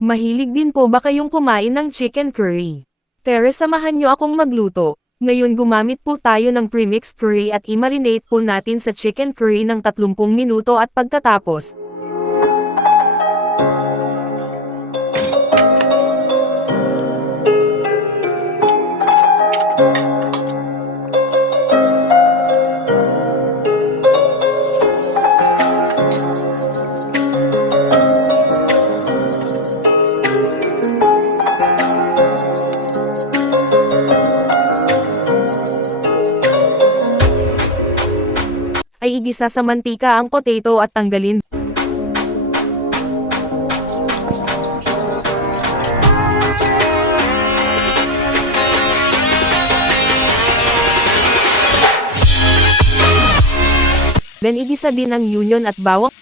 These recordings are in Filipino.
Mahilig din po ba kayong kumain ng chicken curry? Tara, samahan nyo akong magluto. Ngayon gumamit po tayo ng premixed curry at i-marinate po natin sa chicken curry ng 30 minuto at pagkatapos, ay igisa sa mantika ang potato at tanggalin. Then igisa din ang onion at bawang.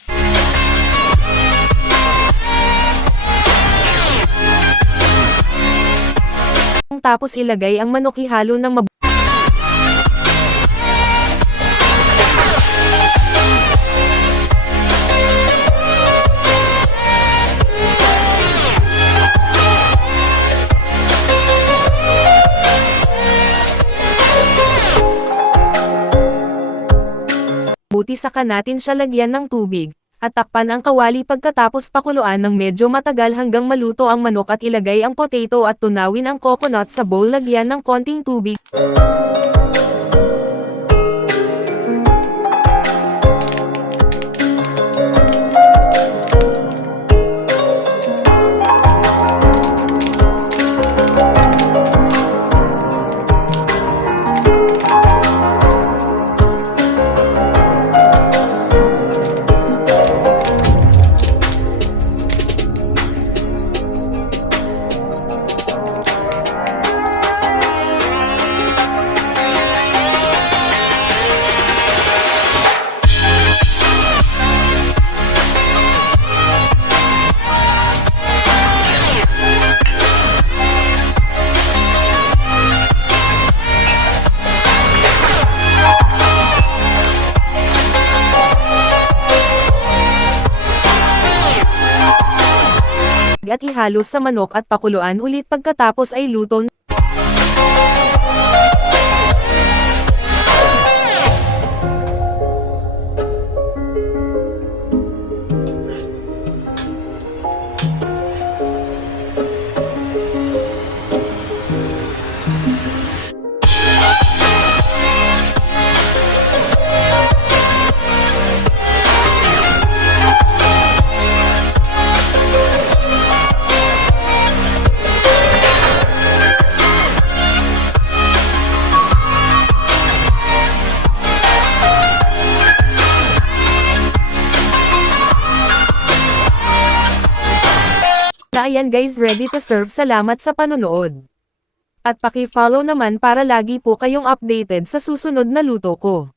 Tapos ilagay ang manok, ihalo ng mabuti. Saka natin siya lagyan ng tubig, at takpan ang kawali pagkatapos pakuluan ng medyo matagal hanggang maluto ang manok at ilagay ang potato at tunawin ang coconut sa bowl, lagyan ng konting tubig. At ihalo sa manok at pakuluan ulit pagkatapos ay luto. Ayan guys, ready to serve. Salamat sa panonood. At paki-follow naman para lagi po kayong updated sa susunod na luto ko.